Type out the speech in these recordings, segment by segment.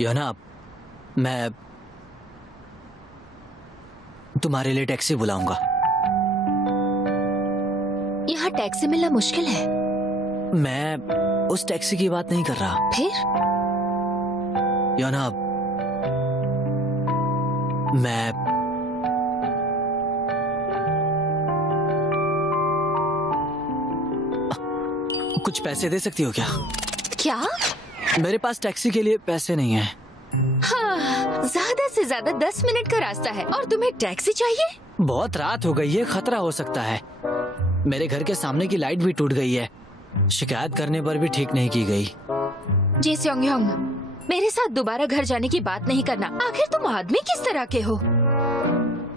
योना, मैं तुम्हारे लिए टैक्सी बुलाऊंगा। यहाँ टैक्सी मिलना मुश्किल है। मैं उस टैक्सी की बात नहीं कर रहा। फिर? योना, मैं कुछ पैसे दे सकती हो क्या? क्या? मेरे पास टैक्सी के लिए पैसे नहीं हैं। हाँ, ज्यादा से ज्यादा 10 मिनट का रास्ता है और तुम्हें टैक्सी चाहिए? बहुत रात हो गई है, खतरा हो सकता है। मेरे घर के सामने की लाइट भी टूट गई है। शिकायत करने पर भी ठीक नहीं की गई। जी स्योंग, मेरे साथ दोबारा घर जाने की बात नहीं करना। आखिर तुम आदमी किस तरह के हो?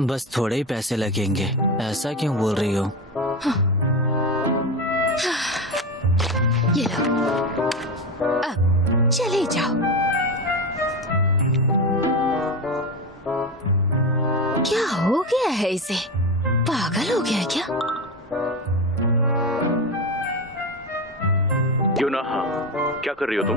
बस थोड़े ही पैसे लगेंगे, ऐसा क्यों बोल रही हो? हाँ। ये लो, अब चले जाओ। क्या हो गया है इसे? पागल हो गया है क्या? योना, हाँ, क्या कर रही हो तुम?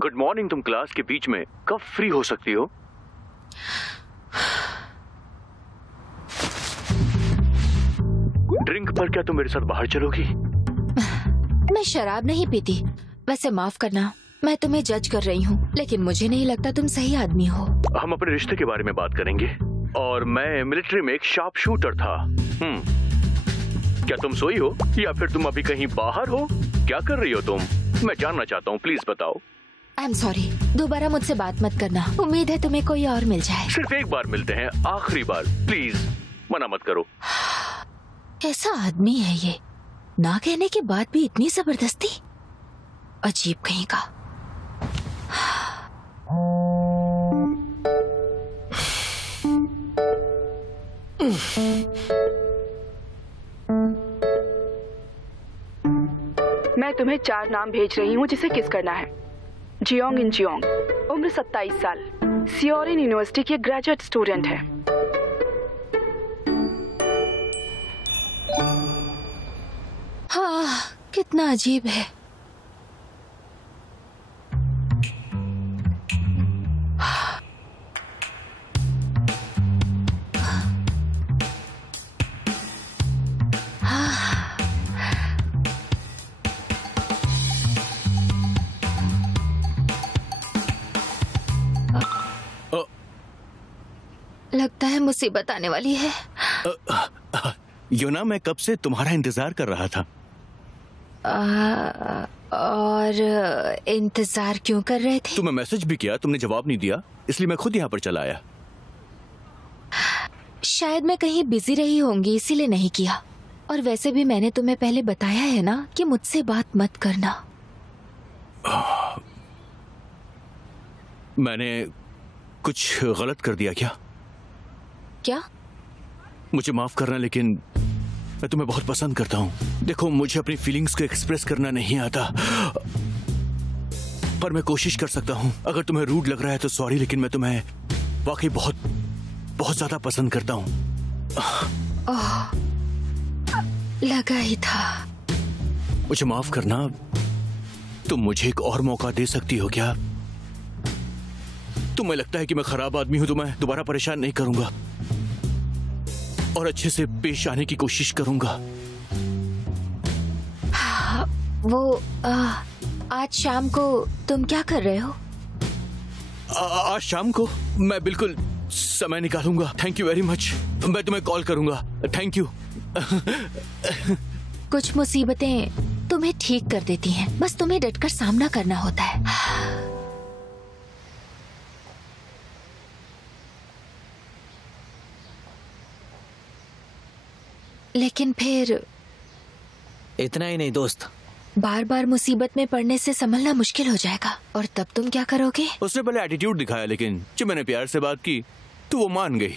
Good morning. तुम क्लास के बीच में कब फ्री हो सकती हो? ड्रिंक पर क्या तुम मेरे साथ बाहर चलोगी? मैं शराब नहीं पीती। वैसे माफ करना, मैं तुम्हें जज कर रही हूँ, लेकिन मुझे नहीं लगता तुम सही आदमी हो। हम अपने रिश्ते के बारे में बात करेंगे। और मैं मिलिट्री में एक शार्प शूटर था। क्या तुम सोई हो या फिर तुम अभी कहीं बाहर हो? क्या कर रही हो तुम? मैं जानना चाहता हूँ, प्लीज बताओ। आई एम सॉरी, दोबारा मुझसे बात मत करना। उम्मीद है तुम्हें कोई और मिल जाए। सिर्फ एक बार मिलते हैं, आखिरी बार, प्लीज मना मत करो। कैसा आदमी है ये? ना कहने के बाद भी इतनी जबरदस्ती। अजीब कहीं का। मैं तुम्हें 4 नाम भेज रही हूँ जिसे किस करना है। जियोंग इन जियोंग, उम्र 27 साल, सियोरिन यूनिवर्सिटी की ग्रेजुएट स्टूडेंट है। हाँ, कितना अजीब है। लगता है मुसीबत आने वाली है। योना, मैं कब से तुम्हारा इंतजार कर रहा था। और इंतजार क्यों कर रहे थे? तुम्हें मैसेज भी किया, तुमने जवाब नहीं दिया, इसलिए मैं खुद यहाँ पर चला आया। शायद मैं कहीं बिजी रही होंगी, इसीलिए नहीं किया। और वैसे भी मैंने तुम्हें पहले बताया है ना कि मुझसे बात मत करना। मैंने कुछ गलत कर दिया क्या? क्या? मुझे माफ करना, लेकिन मैं तुम्हें बहुत पसंद करता हूँ। देखो, मुझे अपनी फीलिंग्स को एक्सप्रेस करना नहीं आता, पर मैं कोशिश कर सकता हूँ। अगर तुम्हें रूड लग रहा है तो सॉरी, लेकिन मैं तुम्हें वाकई बहुत बहुत ज्यादा पसंद करता हूँ। लगा ही था। मुझे माफ करना, तुम मुझे एक और मौका दे सकती हो क्या? तुम्हें लगता है कि मैं खराब आदमी हूं तो मैं दोबारा परेशान नहीं करूंगा और अच्छे से पेश आने की कोशिश करूंगा। आज शाम को तुम क्या कर रहे हो? आज शाम को मैं बिल्कुल समय निकालूंगा। Thank you very much. मैं तुम्हें कॉल करूंगा। Thank you. कुछ मुसीबतें तुम्हें ठीक कर देती हैं, बस तुम्हें डटकर सामना करना होता है। लेकिन फिर इतना ही नहीं दोस्त, बार बार मुसीबत में पड़ने से संभलना मुश्किल हो जाएगा। और तब तुम क्या करोगे? उसने पहले एटीट्यूड दिखाया, लेकिन जब मैंने प्यार से बात की तो वो मान गई।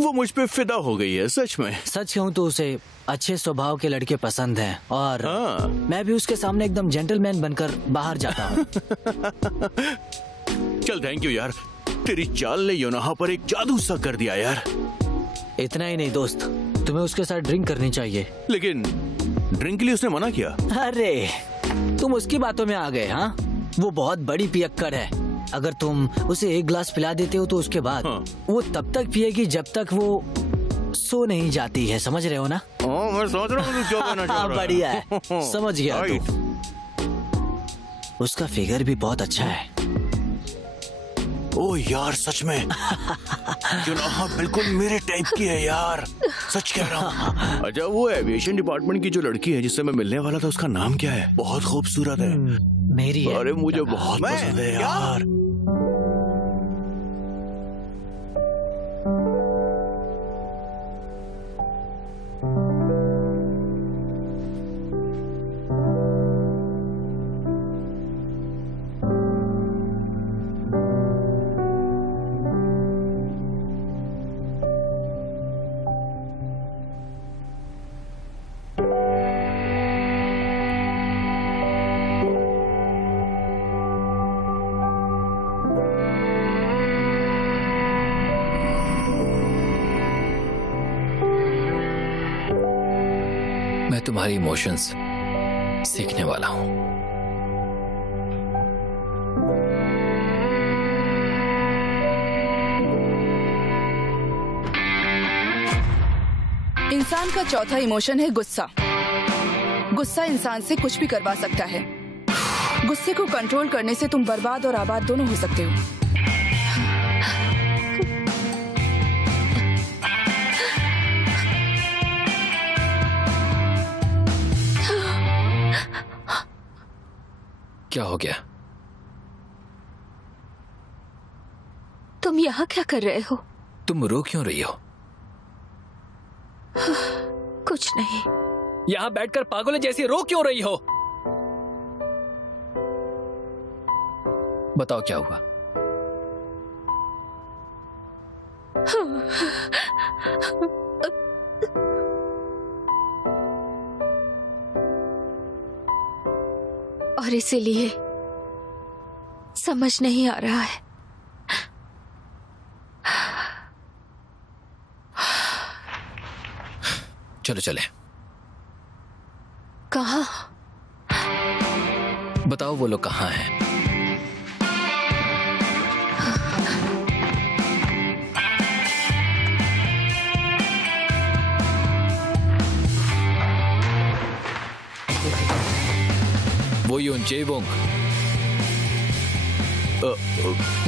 वो मुझ पे फिदा हो गई है। सच में सच कहूं तो उसे अच्छे स्वभाव के लड़के पसंद हैं और मैं भी उसके सामने एकदम जेंटलमैन बनकर बाहर जाता हूँ। चल, थैंक यू यार। तेरी चाल ने योनाहा पर एक जादू सा कर दिया यार। इतना ही नहीं दोस्त, तुम्हें उसके साथ ड्रिंक करनी चाहिए। लेकिन ड्रिंक के लिए उसने मना किया। अरे तुम उसकी बातों में आ गए। हाँ, वो बहुत बड़ी पियक्कड़ है। अगर तुम उसे एक ग्लास पिला देते हो तो उसके बाद वो तब तक पिएगी जब तक वो सो नहीं जाती है। समझ रहे हो ना? मैं समझ रहा हूँ क्या कहना चाह रहा है। बढ़िया है, समझ गया तू। उसका फिगर भी बहुत अच्छा है। ओ यार सच में हाँ बिल्कुल मेरे टाइप की है यार, सच कह रहा हूँ। अच्छा वो एविएशन डिपार्टमेंट की जो लड़की है जिससे मैं मिलने वाला था, उसका नाम क्या है? बहुत खूबसूरत है। मेरी है। अरे मुझे बहुत पसंद है यार। मैं तुम्हारी इमोशंस सीखने वाला हूं। इंसान का चौथा इमोशन है गुस्सा। गुस्सा इंसान से कुछ भी करवा सकता है। गुस्से को कंट्रोल करने से तुम बर्बाद और आबाद दोनों हो सकते हो। क्या हो गया? तुम यहाँ क्या कर रहे हो? तुम रो क्यों रही हो? कुछ नहीं। यहाँ बैठकर पागलों जैसी रो क्यों रही हो? बताओ क्या हुआ? और इसीलिए समझ नहीं आ रहा है। चलो चले। कहाँ? बताओ वो लोग कहाँ हैं? वो यून जेवोंग,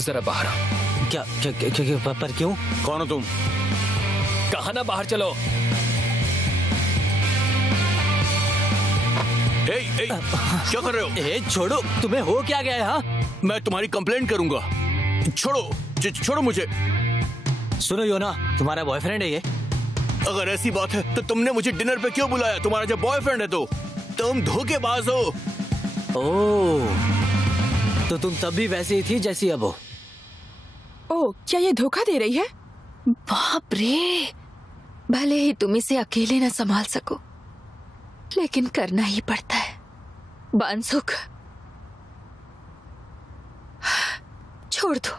जरा बाहर आओ। क्या क्या क्या, क्या पर क्यों? कौन हो तुम? कहा ना बाहर चलो। क्या कर रहे हो? छोड़ो, तुम्हें हो क्या गया है? हाँ, मैं तुम्हारी कंप्लेंट करूंगा। छोड़ो छोड़ो मुझे। सुनो योना, तुम्हारा बॉयफ्रेंड है ये? अगर ऐसी बात है तो तुमने मुझे डिनर पे क्यों बुलाया? तुम्हारा जब बॉयफ्रेंड है तो तुम धोखेबाज हो। ओह, तो तुम तब भी वैसी ही थी जैसी अब हो। ओह, क्या ये धोखा दे रही है? बाप रे, भले ही तुम इसे अकेले न संभाल सको, लेकिन करना ही पड़ता है। बानसुक, छोड़ दो,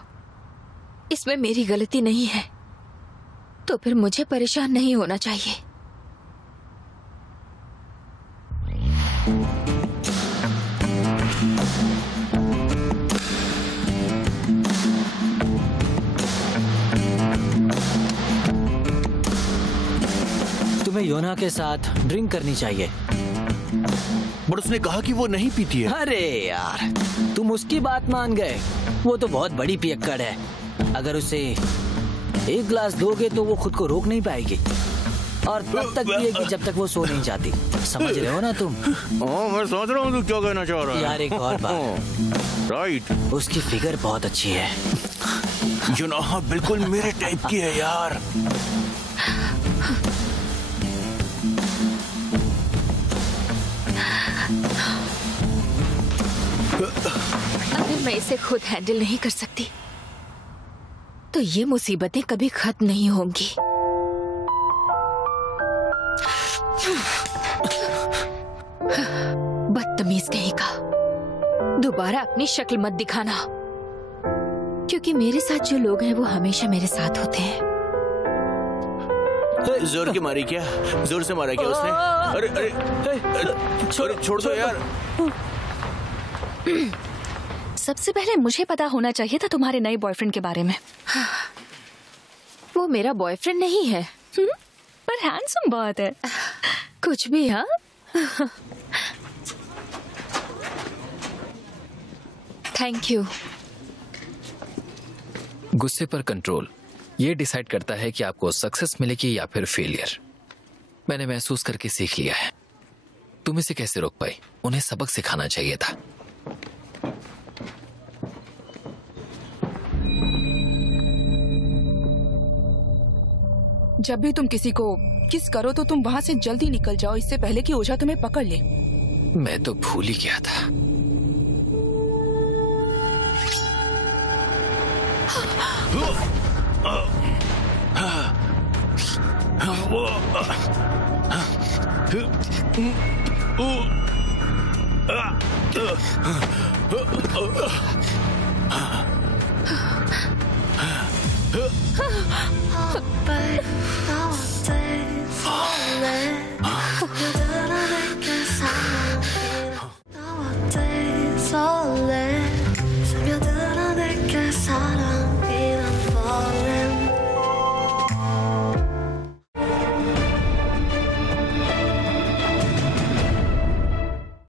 इसमें मेरी गलती नहीं है, तो फिर मुझे परेशान नहीं होना चाहिए। तुम्हें योना के साथ ड्रिंक करनी चाहिए। बट उसने कहा कि वो नहीं पीती है। अरे यार, तुम उसकी बात मान गए। वो तो बहुत बड़ी पियक्कड़ है। अगर उसे एक ग्लास दोगे तो वो खुद को रोक नहीं पाएगी और तब तक पिएगी जब तक वो सो नहीं जाती। समझ रहे हो ना तुम? मैं समझ रहा हूँ तू क्या कहना चाह रहा है। यार एक और बात, राइट, उसकी फिगर बहुत अच्छी है। हाँ बिल्कुल मेरे टाइप की है यार। अगर मैं इसे खुद हैंडल नहीं कर सकती तो ये मुसीबतें कभी खत्म नहीं होंगी। बदतमीज कहीं का, दोबारा अपनी शक्ल मत दिखाना, क्योंकि मेरे साथ जो लोग हैं वो हमेशा मेरे साथ होते हैं। जोर की मारी क्या? जोर से मारा क्या उसने? अरे अरे अरे छोड़ दो यार। सबसे पहले मुझे पता होना चाहिए था तुम्हारे नए बॉयफ्रेंड के बारे में। वो मेरा बॉयफ्रेंड नहीं है, पर हैंडसम बहुत है। कुछ भी। हाँ, थैंक यू। गुस्से पर कंट्रोल ये डिसाइड करता है कि आपको सक्सेस मिलेगी या फिर फेलियर। मैंने महसूस करके सीख लिया है। तुम इसे कैसे रोक पाई? उन्हें सबक सिखाना चाहिए था। जब भी तुम किसी को किस करो तो तुम वहां से जल्दी निकल जाओ, इससे पहले कि ओझा तुम्हें पकड़ ले। मैं तो भूल ही गया था। But all day falling